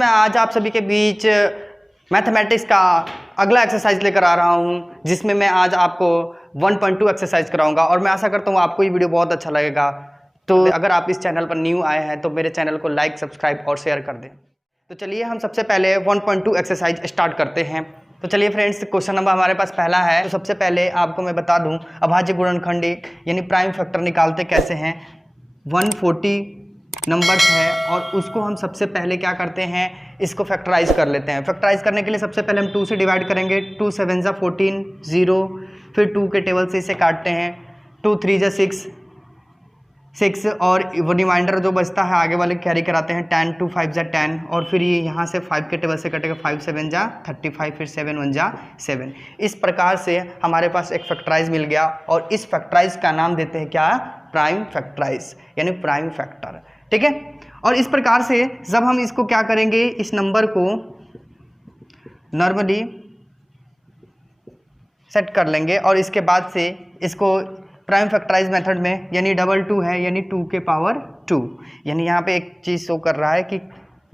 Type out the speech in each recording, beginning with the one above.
मैं आज आप सभी के बीच मैथमेटिक्स का अगला एक्सरसाइज लेकर आ रहा हूं, जिसमें मैं आज आपको 1.2 एक्सरसाइज कराऊंगा और मैं आशा करता हूं आपको ये वीडियो बहुत अच्छा लगेगा। तो अगर आप इस चैनल पर न्यू आए हैं तो मेरे चैनल को लाइक, सब्सक्राइब और शेयर कर दें। तो चलिए हम सबसे पहले 1.2 एक्सरसाइज स्टार्ट करते हैं। तो चलिए फ्रेंड्स, क्वेश्चन नंबर हमारे पास पहला है। तो सबसे पहले आपको मैं बता दूं, अभाज्य गुणनखंडी यानी प्राइम फैक्टर निकालते कैसे हैं। 140 नंबर्स है और उसको हम सबसे पहले क्या करते हैं, इसको फैक्टराइज कर लेते हैं। फैक्टराइज करने के लिए सबसे पहले हम 2 से डिवाइड करेंगे। 2 7 जा 14, 0, फिर 2 के टेबल से इसे काटते हैं। 2 3 जा 6 और वो रिमाइंडर जो बचता है आगे वाले कैरी कराते हैं। 10 2 5 जा 10 और फिर ये यहाँ से 5 के टेबल से कटेगा। 5 7 जा 35, फिर 7 1 जा 7। इस प्रकार से हमारे पास एक फैक्टराइज मिल गया और इस फैक्टराइज का नाम देते हैं क्या, प्राइम फैक्टराइज यानी प्राइम फैक्टर। ठीक है। और इस प्रकार से जब हम इसको क्या करेंगे, इस नंबर को नॉर्मली सेट कर लेंगे और इसके बाद से इसको प्राइम फैक्टराइज मेथड में यानी 2 है यानी 2 के पावर 2, यानी यहाँ पे एक चीज़ शो कर रहा है कि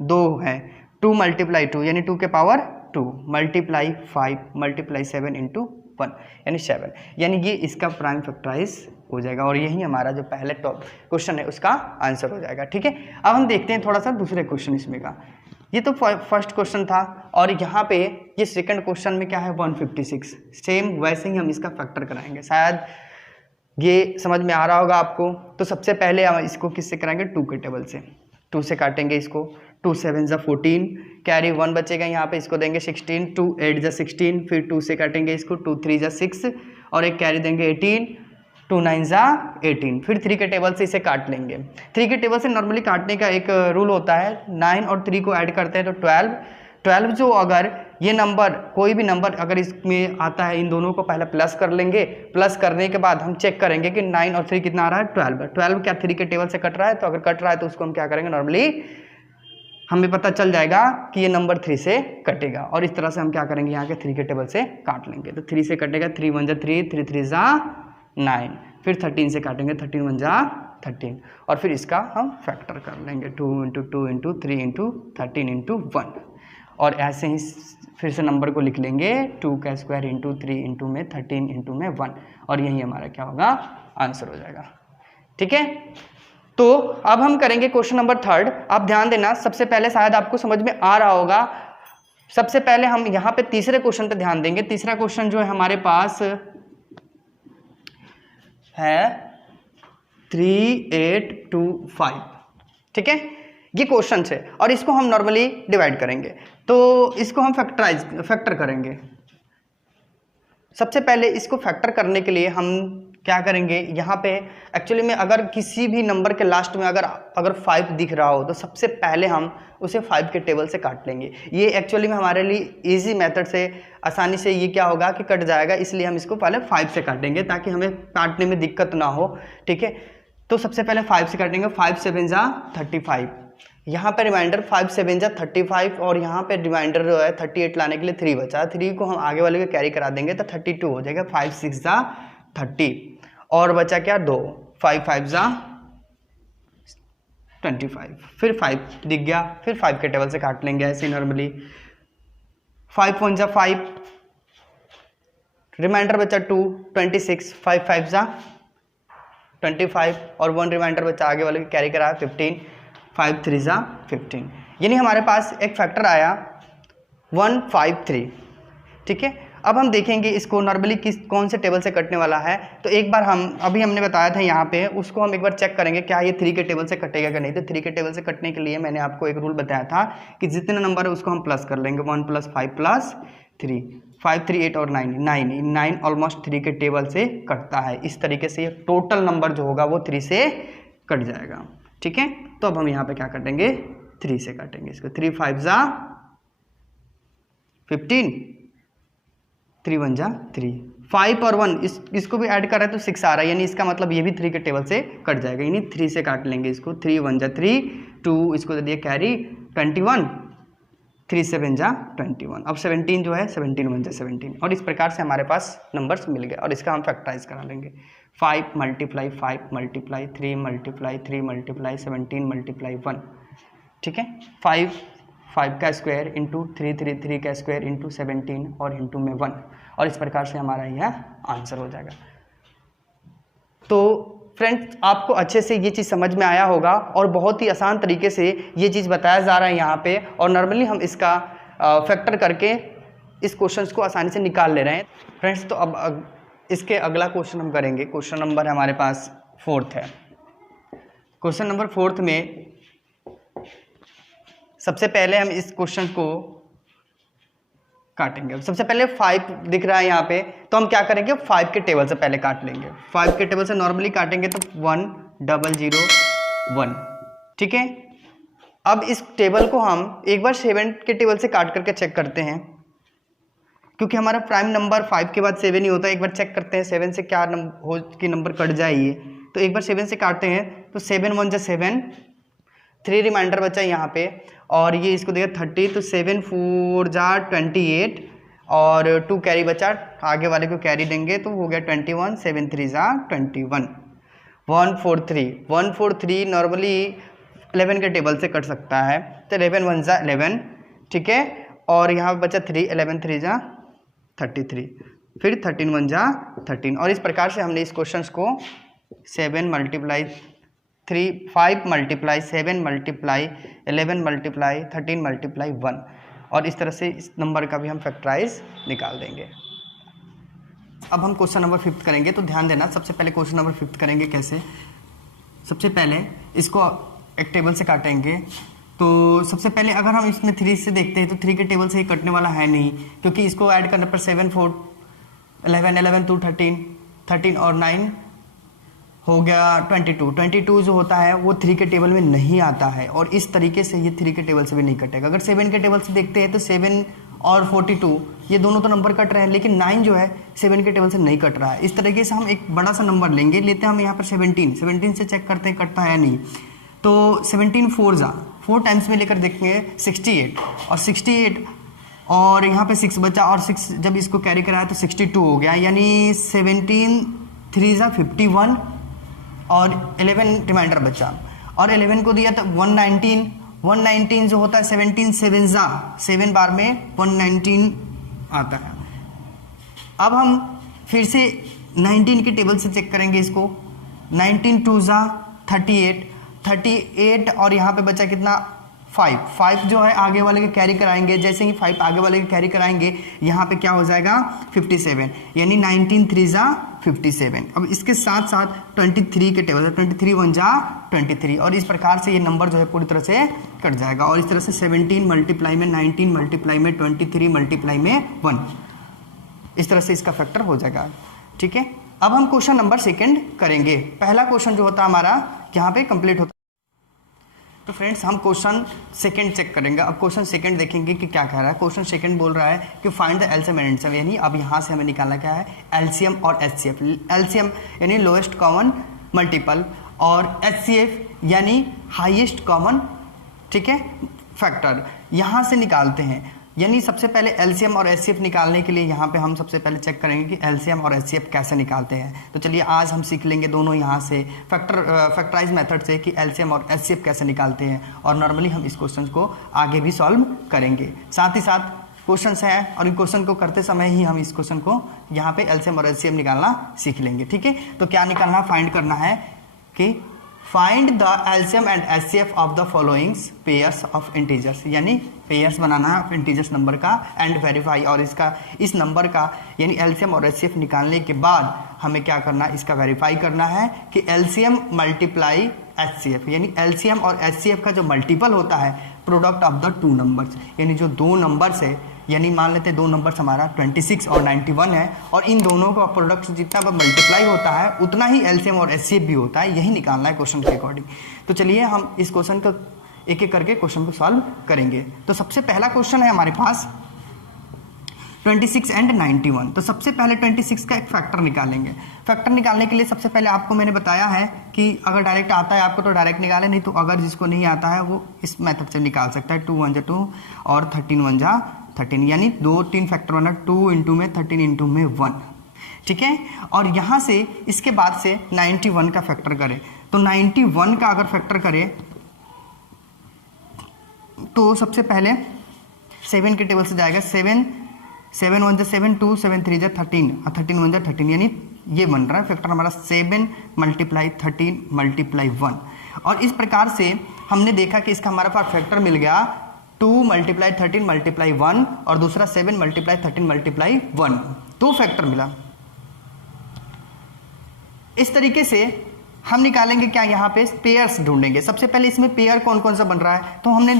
2 है। 2 × 2 यानी 2 के पावर 2 मल्टीप्लाई 5 मल्टीप्लाई 7 × 1 यानी 7, यानी ये इसका प्राइम फैक्टराइज हो जाएगा और यही हमारा जो पहले टॉप क्वेश्चन है उसका आंसर हो जाएगा। ठीक है। अब हम देखते हैं थोड़ा सा दूसरे क्वेश्चन इसमें का। ये तो फर्स्ट क्वेश्चन था और यहाँ पे ये सेकंड क्वेश्चन में क्या है, 156। सेम वैसे ही हम इसका फैक्टर कराएंगे। शायद ये समझ में आ रहा होगा आपको। तो सबसे पहले हम इसको किससे कराएंगे, 2 के टेबल से। 2 से काटेंगे इसको। 2 7 जा 14, कैरी 1 बचेगा यहाँ पे, इसको देंगे 16। 2 8 जा 16, फिर 2 से काटेंगे इसको। 2 3 जा 6 और एक कैरी देंगे 18। 2 9 जा 18, फिर 3 के टेबल से इसे काट लेंगे। 3 के टेबल से नॉर्मली काटने का एक रूल होता है, 9 और 3 को ऐड करते हैं तो 12 जो अगर ये नंबर कोई भी नंबर अगर इसमें आता है, इन दोनों को पहले प्लस कर लेंगे। प्लस करने के बाद हम चेक करेंगे कि 9 और 3 कितना आ रहा है, 12 क्या 3 के टेबल से कट रहा है। तो अगर कट रहा है तो उसको हम क्या करेंगे, नॉर्मली हमें पता चल जाएगा कि ये नंबर 3 से कटेगा और इस तरह से हम क्या करेंगे, यहाँ के 3 के टेबल से काट लेंगे। तो 3 से कटेगा, 3 1 जा 3, 3 3 जा 9, फिर 13 से काटेंगे, 13 1 जा 13 और फिर इसका हम फैक्टर कर लेंगे। 2 × 2 × 3 × 13 × 1 और ऐसे ही फिर से नंबर को लिख लेंगे। 2 का स्क्वायर × 3 × में 13 × में 1 और यही हमारा क्या होगा, आंसर हो जाएगा। ठीक है। तो अब हम करेंगे क्वेश्चन नंबर 3। आप ध्यान देना, सबसे पहले शायद आपको समझ में आ रहा होगा। सबसे पहले हम यहाँ पे तीसरे क्वेश्चन पे ध्यान देंगे। तीसरा क्वेश्चन जो है हमारे पास है 3 8 2 5। ठीक है। ये क्वेश्चन है और इसको हम नॉर्मली डिवाइड करेंगे। तो इसको हम फैक्टर करेंगे। सबसे पहले इसको फैक्टर करने के लिए हम क्या करेंगे, यहाँ पे एक्चुअली में अगर किसी भी नंबर के लास्ट में अगर 5 दिख रहा हो तो सबसे पहले हम उसे 5 के टेबल से काट लेंगे। ये एक्चुअली में हमारे लिए इजी मेथड से आसानी से ये क्या होगा कि कट जाएगा, इसलिए हम इसको पहले 5 से काटेंगे ताकि हमें काटने में दिक्कत ना हो। ठीक है। तो सबसे पहले 5 से काटेंगे। 5 7 जा 35, यहाँ पे रिमाइंडर 5 7 जा 35 और यहाँ पे रिमाइंडर जो है 38 लाने के लिए 3 बचा। 3 को हम आगे वाले को कैरी करा देंगे तो 32 हो जाएगा। 5 6 जा 30 और बचा क्या, 2। 5 5 जा 25, फिर 5 दिख गया, फिर 5 के टेबल से काट लेंगे ऐसे नॉर्मली। 5 1 जा 5, रिमाइंडर बचा 2, 26। 5 5 जा 25 और 1 रिमाइंडर बचा आगे वाले को कैरी करा 15। 5 3 जा 15, यानी हमारे पास एक फैक्टर आया 153। ठीक है। अब हम देखेंगे इसको नॉर्मली कौन से टेबल से कटने वाला है। तो एक बार हमने बताया था यहाँ पे, उसको हम एक बार चेक करेंगे क्या ये 3 के टेबल से कटेगा कि नहीं। तो 3 के टेबल से कटने के लिए मैंने आपको एक रूल बताया था कि जितने नंबर है उसको हम प्लस कर लेंगे। 1 + 5 + 3, 5 3 8 और 9 ऑलमोस्ट 3 के टेबल से कटता है। इस तरीके से ये टोटल नंबर जो होगा वो 3 से कट जाएगा। ठीक है। तो अब हम यहाँ पे क्या कटेंगे, 3 से काटेंगे इसको। 3 5 जा 15, 3 1 जा 3, 5 और 1 इसको भी ऐड कर रहा है तो 6 आ रहा है, यानी इसका मतलब ये भी 3 के टेबल से कट जाएगा, यानी 3 से काट लेंगे इसको। 3 1 जा 3, 2 इसको दे दिया कैरी 21, 3 7 जा 21। अब 17 जो है 17 1 जा 17 और इस प्रकार से हमारे पास नंबर्स मिल गए और इसका हम फैक्टराइज करा लेंगे। 5 × 5 × 3 × 3 × 17 × 1। ठीक है। 5 5 का स्क्वायर इंटू 3 का स्क्वायर इंटू 17 और इंटू में 1, और इस प्रकार से हमारा यह आंसर हो जाएगा। तो फ्रेंड्स आपको अच्छे से ये चीज़ समझ में आया होगा और बहुत ही आसान तरीके से ये चीज़ बताया जा रहा है यहाँ पे, और नॉर्मली हम इसका फैक्टर करके इस क्वेश्चंस को आसानी से निकाल ले रहे हैं। फ्रेंड्स तो अब इसके अगला क्वेश्चन हम करेंगे। क्वेश्चन नंबर हमारे पास 4th है। क्वेश्चन नंबर 4th में सबसे पहले हम इस क्वेश्चन को काटेंगे। सबसे पहले 5 दिख रहा है यहाँ पे, तो हम क्या करेंगे 5 के टेबल से पहले काट लेंगे। 5 के टेबल से नॉर्मली काटेंगे तो 1 0 0 1, ठीक है। अब इस टेबल को हम एक बार 7 के टेबल से काट करके चेक करते हैं, क्योंकि हमारा प्राइम नंबर 5 के बाद 7 ही होता है। एक बार चेक करते हैं 7 से क्या हो कि नंबर कट जाए ये, तो एक बार 7 से काटते हैं तो 7 1 जा 7, 3 रिमाइंडर बचा यहाँ पे, और ये इसको देगा 30, तो 7 4 जा 28 और 2 कैरी बचा, आगे वाले को कैरी देंगे तो हो गया 21, 7 3 जा 21, 143 नॉर्मली 11 के टेबल से कट सकता है, तो 11 1 जा 11, ठीक है। और यहाँ पे बचा 3, 11 3 जा 33, फिर 13 1 जा 13, और इस प्रकार से हमने इस क्वेश्चन को 7 multiply 3 5 multiply 7 multiply 11 multiply 13 multiply 1, और इस तरह से इस नंबर का भी हम फैक्टराइज निकाल देंगे। अब हम क्वेश्चन नंबर 5 करेंगे, तो ध्यान देना। सबसे पहले क्वेश्चन नंबर 5 करेंगे कैसे। सबसे पहले इसको एक टेबल से काटेंगे, तो सबसे पहले अगर हम इसमें 3 से देखते हैं तो 3 के टेबल से ही कटने वाला है नहीं, क्योंकि इसको ऐड करने पर 7 4 11 11 2 13 13 और 9 हो गया 22 जो होता है वो 3 के टेबल में नहीं आता है, और इस तरीके से ये 3 के टेबल से भी नहीं कटेगा। अगर 7 के टेबल से देखते हैं तो 7 और 42 ये दोनों तो नंबर कट रहे हैं, लेकिन 9 जो है 7 के टेबल से नहीं कट रहा है। इस तरीके से हम एक बड़ा सा नंबर लेते हैं हम यहाँ पर 17 से चेक करते हैं कटता है नहीं, तो 17 4 टाइम्स में लेकर देखेंगे 68, और 68 और यहाँ पे 6 बचा, और 6 जब इसको कैरी कराया तो 62 हो गया, यानी 17 3 जा 51 और 11 रिमाइंडर बचा, और 11 को दिया तो 119 जो होता है 17 7 जा 7 बार में 119 आता है। अब हम फिर से 19 के टेबल से चेक करेंगे इसको, 19 2 जा 38 और यहाँ पे बचा कितना 5 जो है आगे वाले के कैरी कराएंगे, जैसे ही 5 आगे वाले के कैरी कराएंगे यहाँ पे क्या हो जाएगा 57, यानी 19 3 जा 57। अब इसके साथ साथ 23 के टेबल, 23 1 जा 23, और इस प्रकार से ये नंबर जो है पूरी तरह से कट जाएगा, और इस तरह से 17 मल्टीप्लाई में 19 मल्टीप्लाई में 23 मल्टीप्लाई में 1, इस तरह से इसका फैक्टर हो जाएगा, ठीक है। अब हम क्वेश्चन नंबर 2 करेंगे। पहला क्वेश्चन जो होता है हमारा यहाँ पे कंप्लीट होता है। तो फ्रेंड्स हम क्वेश्चन 2 चेक करेंगे। अब क्वेश्चन 2 देखेंगे कि क्या कह रहा है। क्वेश्चन 2 बोल रहा है कि find the LCM and HCF, यानी अब यहाँ से हमें निकालना क्या है एलसीएम और एचसीएफ। एलसीएम यानी लोएस्ट कॉमन मल्टीपल, और एचसीएफ यानी हाईएस्ट कॉमन, ठीक है, फैक्टर। यहाँ से निकालते हैं, यानी सबसे पहले एलसीएम और एचसीएफ निकालने के लिए यहाँ पे हम सबसे पहले चेक करेंगे कि एलसीएम और एचसीएफ कैसे निकालते हैं। तो चलिए आज हम सीख लेंगे दोनों यहाँ से फैक्टराइज मेथड से कि एलसीएम और एचसीएफ कैसे निकालते हैं, और नॉर्मली हम इस क्वेश्चन को आगे भी सॉल्व करेंगे। साथ ही साथ क्वेश्चंस हैं, और इन क्वेश्चन को करते समय ही हम इस क्वेश्चन को यहाँ पे एलसीएम और एचसीएफ निकालना सीख लेंगे, ठीक है। तो क्या निकालना, फाइंड करना है कि find the LCM and HCF of the followings pairs of integers, यानी पेयर्स बनाना है इंटीजर्स नंबर का, एंड वेरीफाई, और इस नंबर का यानी एलसीएम और एचसीएफ निकालने के बाद हमें क्या करना है, इसका वेरीफाई करना है कि एलसीएम मल्टीप्लाई एचसीएफ, यानी एलसीएम और एचसीएफ का जो मल्टीपल होता है प्रोडक्ट ऑफ द 2 नंबर्स, यानी जो 2 नंबर्स है, यानी मान लेते हैं 2 नंबर्स हमारा 26 और 91 है, और इन दोनों का प्रोडक्ट जितना मल्टीप्लाई होता है उतना ही एलसीएम और एचसीएफ भी होता है, यही निकालना है क्वेश्चन के अकॉर्डिंग। तो चलिए हम इस क्वेश्चन को एक एक करके क्वेश्चन को सॉल्व करेंगे। तो सबसे पहला क्वेश्चन है हमारे पास 26 एंड 91। तो सबसे पहले 26 का एक फैक्टर निकालेंगे। फैक्टर निकालने के लिए सबसे पहले आपको मैंने बताया है कि अगर डायरेक्ट आता है आपको तो डायरेक्ट निकाले, नहीं तो अगर जिसको नहीं आता है वो इस मेथड से निकाल सकता है। 2 1 जा 2 और 13 1 जा 13, यानी 2 3 फैक्टर बना, 2 इंटू में 13 इंटू में 1, ठीक है। और यहाँ से इसके बाद से 91 का फैक्टर करें, तो 91 का अगर फैक्टर करें तो सबसे पहले 7 के टेबल से जाएगा 7 7 1 7 2 7 3 13 और 13 1 13, यानी ये बन रहा है फैक्टर हमारा 7 × 13 × 1। और इस प्रकार से हमने देखा कि इसका हमारा पास फैक्टर मिल गया 2 × 13 × 1 और दूसरा 7 × 13 × 1, 2 फैक्टर मिला। इस तरीके से हम निकालेंगे क्या, यहाँ पे पेयर्स ढूंढेंगे। सबसे पहले इसमें पेयर कौन कौन सा बन रहा है, तो हम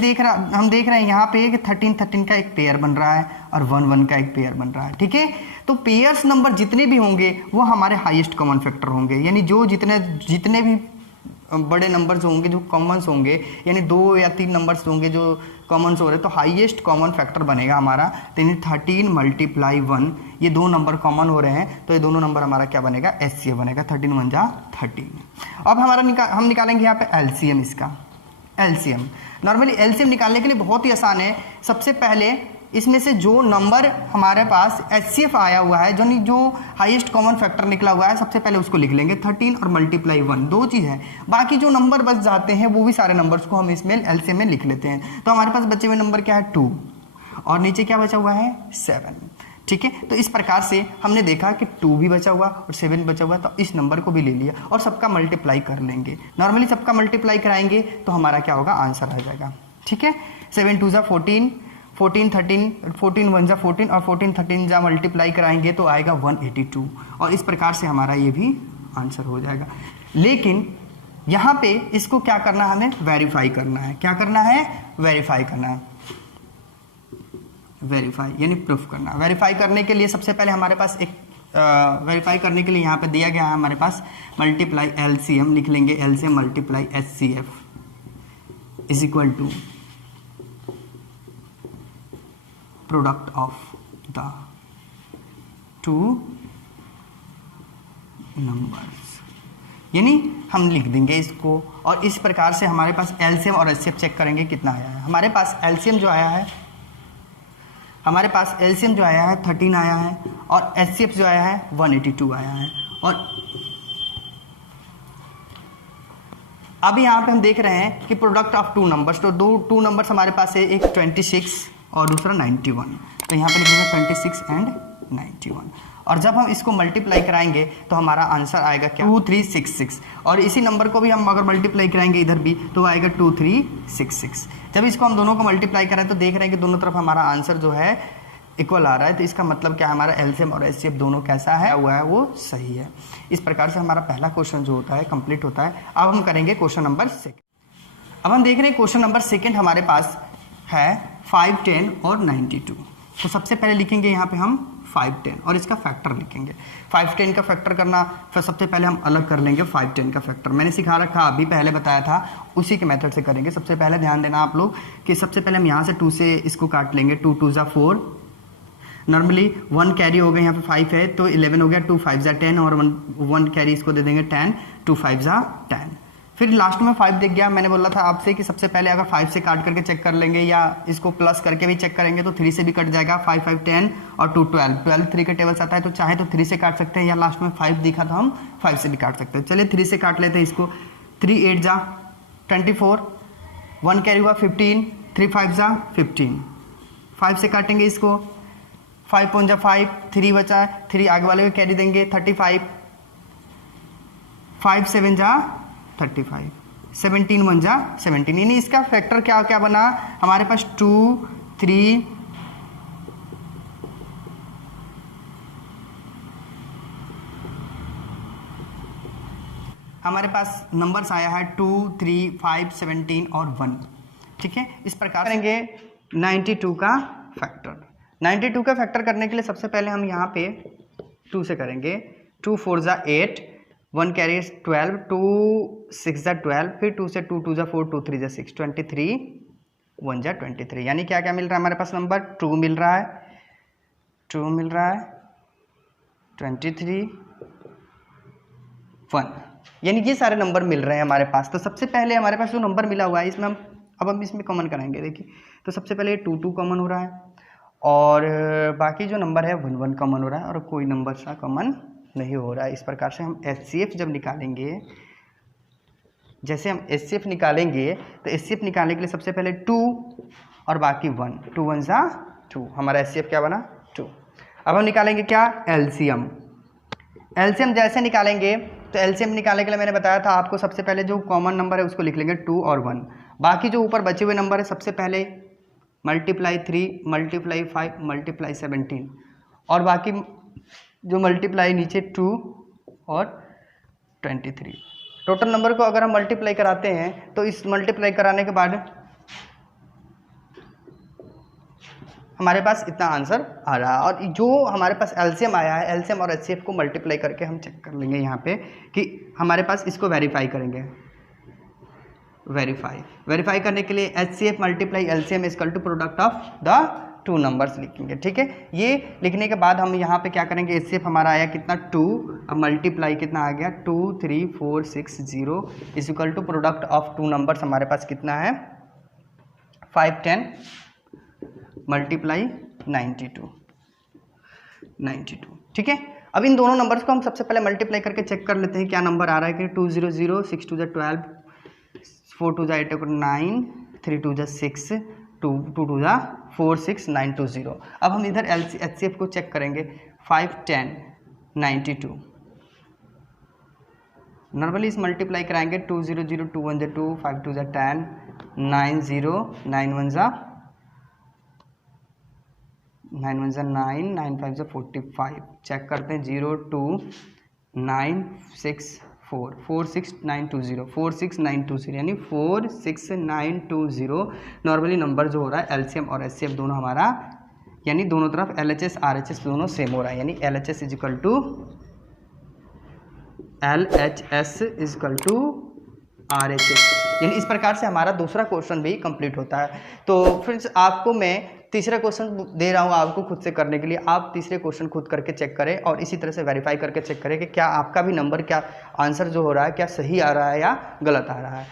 देख रहे हैं यहाँ पे कि 13 13 का एक पेयर बन रहा है और 1 1 का एक पेयर बन रहा है। ठीक है, तो पेयर्स नंबर जितने भी होंगे वो हमारे हाईएस्ट कॉमन फैक्टर होंगे, यानी जो जितने भी बड़े नंबर्स होंगे जो कॉमन्स होंगे, यानी 2 या 3 नंबर्स होंगे जो कॉमन्स हो रहे, तो हाईएस्ट कॉमन फैक्टर बनेगा हमारा 13 × 1, ये 2 नंबर कॉमन हो रहे हैं, तो ये दोनों नंबर हमारा क्या बनेगा, HCF बनेगा, 13 1 जा 13। अब हम निकालेंगे यहाँ पे एलसीएम। इसका एलसीएम नॉर्मली एलसीएम निकालने के लिए बहुत ही आसान है। सबसे पहले इसमें से जो नंबर हमारे पास HCF आया हुआ है, जो हाईएस्ट कॉमन फैक्टर निकला हुआ है, सबसे पहले उसको लिख लेंगे 13 और × 1, 2 चीज़ है। बाकी जो नंबर बच जाते हैं वो भी सारे नंबर्स को हम इसमें एलसीएम में लिख लेते हैं। तो हमारे पास बचे हुए नंबर क्या है 2 और नीचे क्या बचा हुआ है 7। ठीक है, तो इस प्रकार से हमने देखा कि 2 भी बचा हुआ और 7 बचा हुआ, तो इस नंबर को भी ले लिया और सबका मल्टीप्लाई कर लेंगे। नॉर्मली सबका मल्टीप्लाई कराएंगे तो हमारा क्या होगा, आंसर आ जाएगा। ठीक है, 7 2 14, 14 13, 14 1 14 और 14 13 जा मल्टीप्लाई कराएंगे तो आएगा 182, और इस प्रकार से हमारा ये भी आंसर हो जाएगा। लेकिन यहाँ पे इसको क्या करना है, हमें वेरीफाई करना है। क्या करना है, वेरीफाई करना है, वेरीफाई यानी प्रूफ करना। वेरीफाई करने के लिए सबसे पहले हमारे पास एक वेरीफाई करने के लिए यहाँ पे दिया गया है हमारे पास मल्टीप्लाई एलसीएम, लिख लेंगे LCM multiply HCF is equal to product of the 2 numbers, यानी हम लिख देंगे इसको। और इस प्रकार से हमारे पास एलसीएम और HCF चेक करेंगे कितना आया है। हमारे पास एलसीएम जो आया है, हमारे पास एलसीएम जो आया है 13 आया है और HCF जो आया है 182 आया है। और अभी यहाँ पे हम देख रहे हैं कि प्रोडक्ट ऑफ 2 नंबर्स, तो 2 नंबर्स हमारे पास है, एक 26 और दूसरा 91, तो यहाँ पे लिखेंगे 26 एंड 91। और जब हम इसको मल्टीप्लाई कराएंगे तो हमारा आंसर आएगा क्या, 2366। और इसी नंबर को भी हम अगर मल्टीप्लाई कराएंगे इधर भी तो आएगा 2366। जब इसको हम दोनों को मल्टीप्लाई करें तो देख रहे हैं कि दोनों तरफ हमारा आंसर जो है इक्वल आ रहा है, तो इसका मतलब क्या, हमारा एलसीएम और HCF दोनों कैसा है, हुआ है वो सही है। इस प्रकार से हमारा पहला क्वेश्चन जो होता है कंप्लीट होता है। अब हम करेंगे क्वेश्चन नंबर 2। अब हम देख रहे हैं क्वेश्चन नंबर 2 हमारे पास है 5 10 और 92। तो सबसे पहले लिखेंगे यहाँ पे हम 5 10 और इसका फैक्टर लिखेंगे। 5 10 का फैक्टर करना, फिर सबसे पहले हम अलग कर लेंगे 5 10 का फैक्टर। मैंने सिखा रखा, अभी पहले बताया था, उसी के मेथड से करेंगे। सबसे पहले ध्यान देना आप लोग कि सबसे पहले हम यहाँ से 2 से इसको काट लेंगे, 2 2 जा 4, नॉर्मली 1 कैरी हो गया, यहाँ पे 5 है तो 11 हो गया, 2 5 जा 10 और 1 कैरी इसको दे देंगे 10, 2 5 जा 10। फिर लास्ट में 5 दिख गया। मैंने बोला था आपसे कि सबसे पहले अगर 5 से काट करके चेक कर लेंगे या इसको प्लस करके भी चेक करेंगे तो 3 से भी कट जाएगा, 5 5 10 और 2 12, 12 3 के टेबल से आता है, तो चाहे तो 3 से काट सकते हैं या लास्ट में 5 दिखा तो हम 5 से भी काट सकते हैं। चलिए 3 से काट लेते हैं इसको, 3 8 जा 24, 1 कैरी हुआ 15, 3 5 जा 15, 5 से काटेंगे इसको, 5 5 जा 5, 3 बचा है, 3 आगे वाले को कैरी देंगे 35, 5 7 जा 35, 17 1 जा 17, यानी इसका फैक्टर क्या क्या बना हमारे पास 2 3 हमारे पास नंबर्स आया है 2 3 5 17 और 1। ठीक है, इस प्रकार करेंगे 92 का फैक्टर। 92 का फैक्टर करने के लिए सबसे पहले हम यहाँ पे 2 से करेंगे, 2 4 जा 8, 1 कैरी 12, 2 6 जा 12, फिर 2 से 2 2 जा 4, 2 3 जा 6, 23 1 जा 23, यानी क्या क्या मिल रहा है हमारे पास नंबर, 2 मिल रहा है, 2 मिल रहा है, 23 1, यानी ये सारे नंबर मिल रहे हैं हमारे पास। तो सबसे पहले हमारे पास जो नंबर मिला हुआ है इसमें हम इसमें कॉमन कराएंगे। देखिए, तो सबसे पहले 2 2 कॉमन हो रहा है और बाकी जो नंबर है 1 1 कॉमन हो रहा है और कोई नंबर सा कॉमन नहीं हो रहा है। इस प्रकार से हम HCF जब निकालेंगे, जैसे हम HCF निकालेंगे तो HCF निकालने के लिए सबसे पहले 2 और बाकी 1, 2 1 सा 2, हमारा HCF क्या बना 2। अब हम निकालेंगे क्या एलसीएम। एलसीएम जैसे निकालेंगे तो एलसीएम निकालने के लिए मैंने बताया था आपको, सबसे पहले जो कॉमन नंबर है उसको लिख लेंगे 2 और 1, बाकी जो ऊपर बचे हुए नंबर है सबसे पहले मल्टीप्लाई 3 मल्टीप्लाई 5 मल्टीप्लाई 17 और बाकी जो मल्टीप्लाई नीचे 2 और 23। टोटल नंबर को अगर हम मल्टीप्लाई कराते हैं तो इस मल्टीप्लाई कराने के बाद हमारे पास इतना आंसर आ रहा है। और जो हमारे पास एलसीएम आया है, एलसीएम और एचसीएफ को मल्टीप्लाई करके हम चेक कर लेंगे यहाँ पे कि हमारे पास इसको वेरीफाई करेंगे। वेरीफाई करने के लिए HCF multiply LCM equal to product of the 2 numbers लिखेंगे। ठीक है, ये लिखने के बाद हम यहाँ पे क्या करेंगे, HCF हमारा आया कितना 2, अब मल्टीप्लाई कितना आ गया 2 3 4 6 0 is equal to product of 2 numbers हमारे पास कितना है 5 10 मल्टीप्लाई 92। ठीक है, अब इन दोनों नंबर्स को हम सबसे पहले मल्टीप्लाई करके चेक कर लेते हैं क्या नंबर आ रहा है कि 2 0 0 6 2 12 4 2 8 9 3 2 6 2 2 2 4 6 9 2 0। अब हम इधर HCF को चेक करेंगे 5 10 92। नॉर्मली इस मल्टीप्लाई कराएंगे 2 0 0 2 1 2 5 2 10 9 0 9 1 9 1 9 9 5 45। चेक करते हैं 0 2 9 6 4 4 6 9 2 0 4 6 9 2 0 यानी 4 6 9 2 0। नॉर्मली नंबर जो हो रहा है एलसीएम और एचसीएफ दोनों हमारा यानी दोनों तरफ LHS RHS दोनों सेम हो रहा है, यानी LHS is equal to LHS is equal to RHS। यानी इस प्रकार से हमारा दूसरा क्वेश्चन भी कंप्लीट होता है। तो फ्रेंड्स आपको मैं तीसरा क्वेश्चन दे रहा हूँ आपको खुद से करने के लिए, आप तीसरे क्वेश्चन खुद करके चेक करें और इसी तरह से वेरीफाई करके चेक करें कि क्या आपका भी नंबर क्या आंसर जो हो रहा है क्या सही आ रहा है या गलत आ रहा है।